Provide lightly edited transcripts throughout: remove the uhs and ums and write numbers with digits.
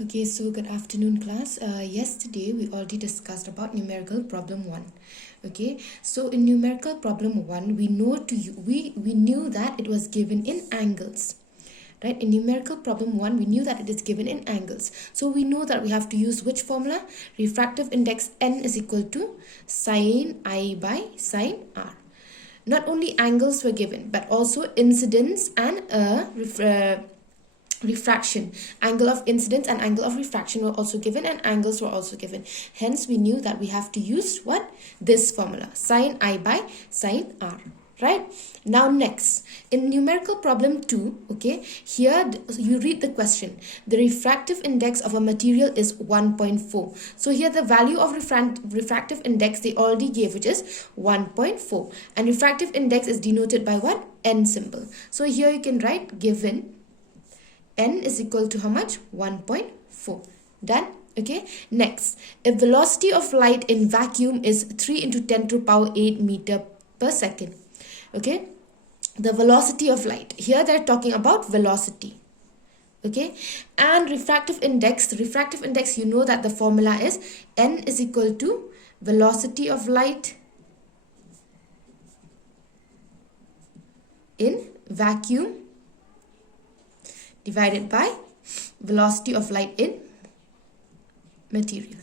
Okay, so good afternoon, class. Yesterday we already discussed about numerical problem 1. Okay, so in numerical problem 1, we knew that it was given in angles. Right, in numerical problem 1, we knew that it is given in angles. So we know that we have to use which formula? Refractive index n is equal to sine I by sine r. Not only angles were given, but also incidence and refraction. Angle of incidence and angle of refraction were also given, and angles were also given. Hence we knew that we have to use what? This formula, sine I by sine r. Right, now next in numerical problem 2, okay, here you read the question. The refractive index of a material is 1.4. so here the value of refractive index they already gave, which is 1.4, and refractive index is denoted by what? N symbol. So here you can write given n is equal to how much? 1.4. Done. Okay, next, if velocity of light in vacuum is 3 into 10 to the power 8 meter per second. Okay, the velocity of light, here they're talking about velocity. Okay, and refractive index, you know that the formula is n is equal to velocity of light in vacuum divided by velocity of light in material.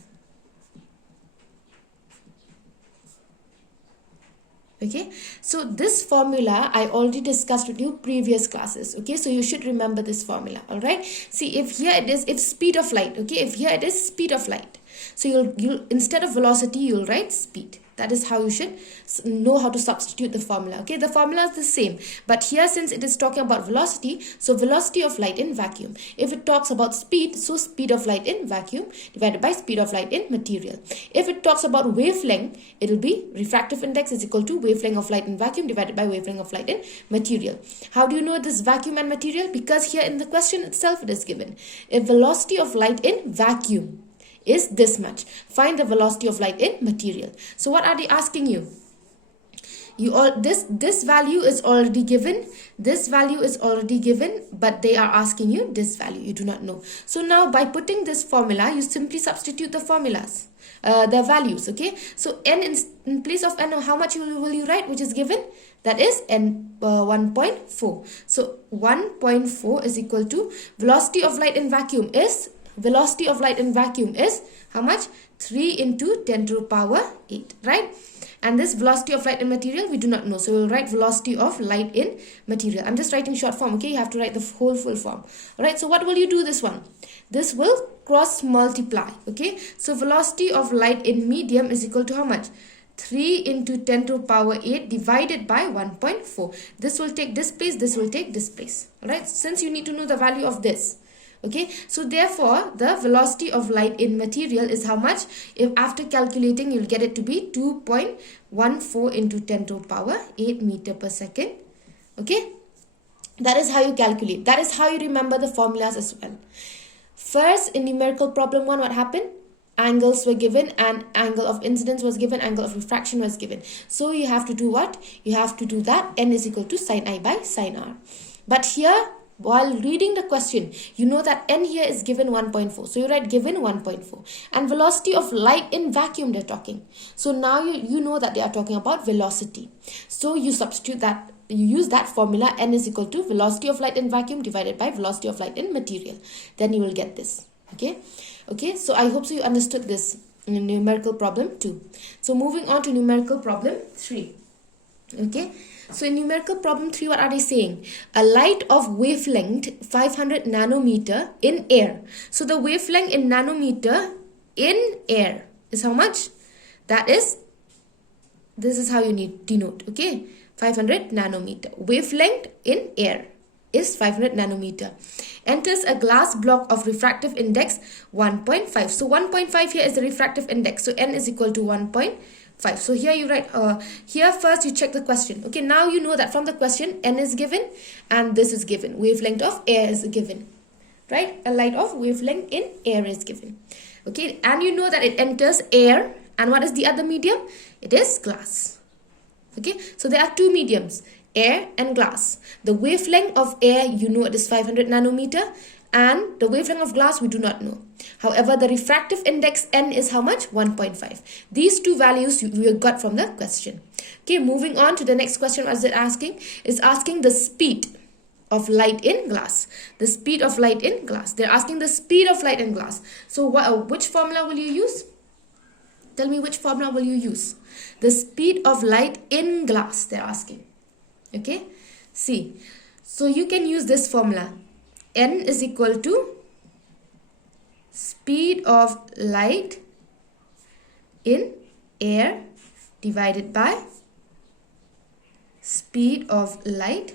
Okay, so this formula I already discussed with you previous classes. Okay, so you should remember this formula. All right, see, if here it is, if speed of light, okay, if here it is speed of light, so you'll instead of velocity you'll write speed. That is how you should know how to substitute the formula. Okay, the formula is the same, but here since it is talking about velocity, so velocity of light in vacuum. If it talks about speed, so speed of light in vacuum divided by speed of light in material. If it talks about wavelength, it will be refractive index is equal to wavelength of light in vacuum divided by wavelength of light in material. How do you know this vacuum and material? Because here in the question itself it is given. If velocity of light in vacuum is this much, find the velocity of light in material. So what are they asking you? This value is already given, this value is already given, but they are asking you this value, you do not know. So now by putting this formula, you simply substitute the formulas, the values. Okay, so n in place of n, how much will you write, which is given? That is n 1.4. so 1.4 is equal to velocity of light in vacuum is how much? 3 into 10 to the power 8, right? And this velocity of light in material we do not know, so we'll write velocity of light in material. I'm just writing short form. Okay, you have to write the whole full form. All right, so what will you do? This one, this will cross multiply. Okay, so velocity of light in medium is equal to how much? 3 into 10 to the power 8 divided by 1.4. This will take this place, this will take this place. All right, since you need to know the value of this. Okay, so therefore the velocity of light in material is how much? If after calculating, you'll get it to be 2.14 into 10 to the power 8 meter per second. Okay, that is how you calculate. That is how you remember the formulas as well. First, in numerical problem 1, what happened? Angles were given, and angle of incidence was given, angle of refraction was given. So you have to do what? You have to do that n is equal to sine I by sine r. But here, while reading the question, you know that n here is given 1.4. So you write given 1.4. And velocity of light in vacuum they're talking. So now you know that they are talking about velocity. So you substitute that, you use that formula, n is equal to velocity of light in vacuum divided by velocity of light in material. Then you will get this. Okay. Okay, so I hope so you understood this in numerical problem 2. So moving on to numerical problem 3. Okay. So in numerical problem 3, what are they saying? A light of wavelength 500 nanometer in air. So the wavelength in nanometer in air is how much? That is, this is how you need denote. Okay, 500 nanometer. Wavelength in air is 500 nanometer. Enters a glass block of refractive index 1.5. So 1.5 here is the refractive index. So n is equal to 1.5. So here you write, here first you check the question. Okay, now you know that from the question n is given and this is given. Wavelength of air is given. Right? A light of wavelength in air is given. Okay, and you know that it enters air, and what is the other medium? It is glass. Okay, so there are two mediums, air and glass. The wavelength of air, you know, it is 500 nanometer, And the wavelength of glass we do not know. However, the refractive index n is how much? 1.5. These two values we got from the question. Okay, moving on to the next question. What is it asking? It's asking the speed of light in glass. The speed of light in glass. They're asking the speed of light in glass. So which formula will you use? Tell me, which formula will you use? The speed of light in glass, they're asking. Okay, see. So you can use this formula. N is equal to speed of light in air divided by speed of light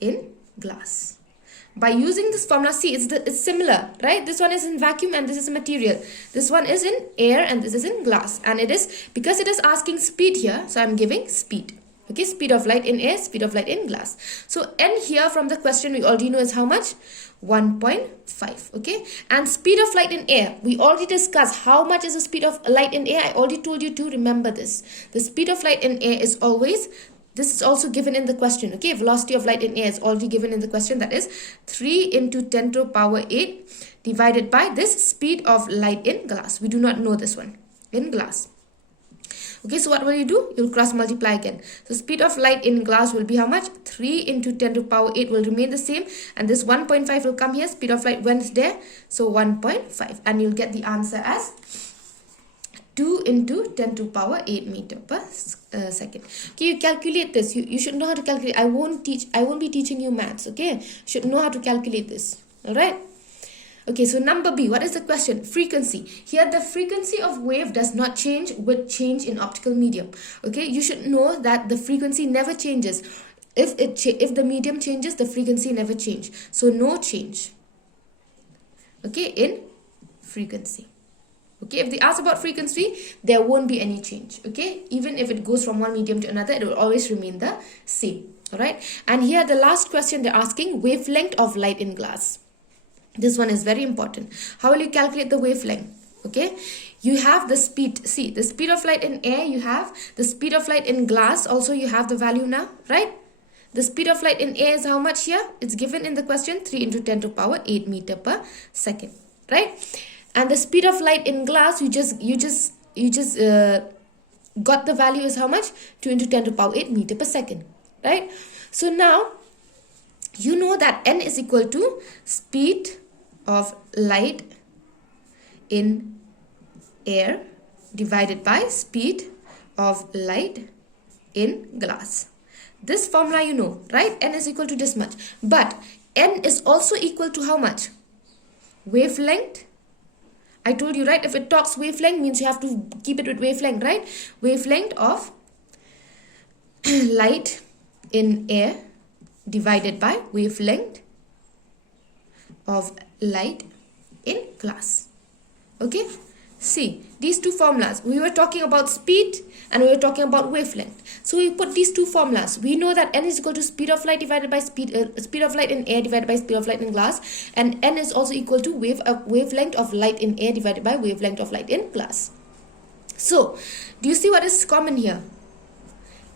in glass. By using this formula, see, it's similar, right? This one is in vacuum and this is material. This one is in air and this is in glass. And it is, because it is asking speed here, so I'm giving speed. Okay, speed of light in air, speed of light in glass. So n here from the question we already know is how much? 1.5. Okay, and speed of light in air, we already discussed how much is the speed of light in air. I already told you to remember this. The speed of light in air is always, this is also given in the question. Okay, velocity of light in air is already given in the question. That is 3 into 10 to the power 8 divided by this speed of light in glass. We do not know this one in glass. Okay, so what will you do? You'll cross multiply again. So speed of light in glass will be how much? 3 into 10 to the power 8 will remain the same. And this 1.5 will come here. Speed of light went there. So 1.5. And you'll get the answer as 2 into 10 to the power 8 meter per second. Okay, you calculate this. You should know how to calculate. I won't be teaching you maths. Okay, you should know how to calculate this. All right. Okay, so number B, what is the question? Frequency. Here the frequency of wave does not change with change in optical medium. Okay, you should know that the frequency never changes. If the medium changes, the frequency never change. So no change. Okay, in frequency. Okay, if they ask about frequency, there won't be any change. Okay, even if it goes from one medium to another, it will always remain the same. All right, and here the last question they're asking, wavelength of light in glass. This one is very important. How will you calculate the wavelength? Okay, you have the speed. See, the speed of light in air, you have the speed of light in glass. Also, you have the value now, right? The speed of light in air is how much here? It's given in the question, 3 into 10 to the power 8 meter per second, right? And the speed of light in glass, you just got the value is how much? 2 into 10 to the power 8 meter per second, right? So now you know that n is equal to speed of light in air divided by speed of light in glass. This formula you know, right? N is equal to this much. But n is also equal to how much? Wavelength. I told you, right? If it talks wavelength, means you have to keep it with wavelength, right? Wavelength of light in air divided by wavelength of light in glass. Okay, see these two formulas. We were talking about speed and we were talking about wavelength. So we put these two formulas. We know that n is equal to speed of light divided by speed of light in air divided by speed of light in glass, and n is also equal to wavelength of light in air divided by wavelength of light in glass. So do you see what is common here?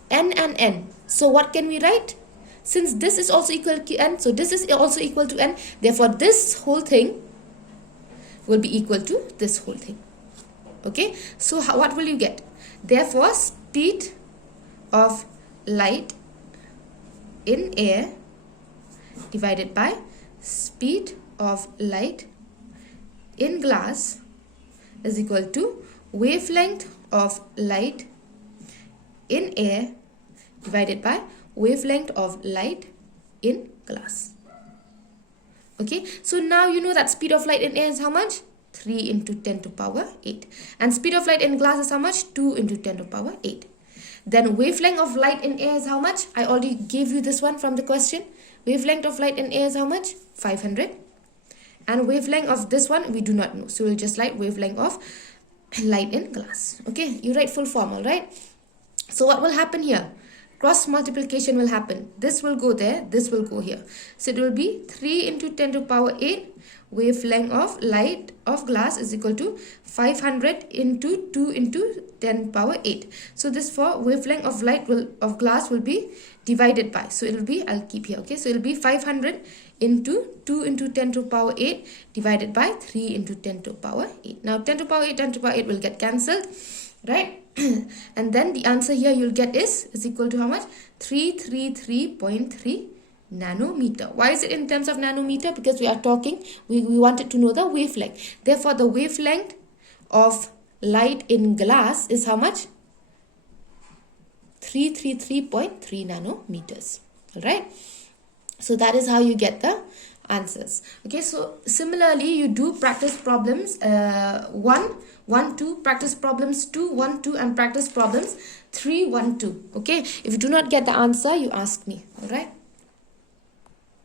N and n. So what can we write? Since this is also equal to n, so this is also equal to n. Therefore, this whole thing will be equal to this whole thing. Okay, so what will you get? Therefore, speed of light in air divided by speed of light in glass is equal to wavelength of light in air divided by wavelength of light in glass. Okay, so now you know that speed of light in air is how much? 3 into 10 to the power 8. And speed of light in glass is how much? 2 into 10 to the power 8. Then wavelength of light in air is how much? I already gave you this one from the question. Wavelength of light in air is how much? 500. And wavelength of this one we do not know. So we'll just write wavelength of light in glass. Okay, you write full form, all right? So what will happen here? Cross multiplication will happen. This will go there, this will go here. So it will be 3 into 10 to the power 8. Wavelength of light of glass is equal to 500 into 2 into 10 to the power 8. So this for wavelength of light of glass will be divided by. So it will be, I'll keep here, okay? So it will be 500 into 2 into 10 to the power 8 divided by 3 into 10 to the power 8. Now 10 to the power 8, 10 to the power 8 will get cancelled, right? And then the answer here you'll get is equal to how much? 333.3 nanometer. Why is it in terms of nanometer? Because we are talking, we wanted to know the wavelength. Therefore, the wavelength of light in glass is how much? 333.3 nanometers. All right. So that is how you get the answers. Okay, so similarly you do practice problems 1, 1, 2, practice problems 2, 1, 2, and practice problems 3, 1, 2. Okay, if you do not get the answer, you ask me. All right.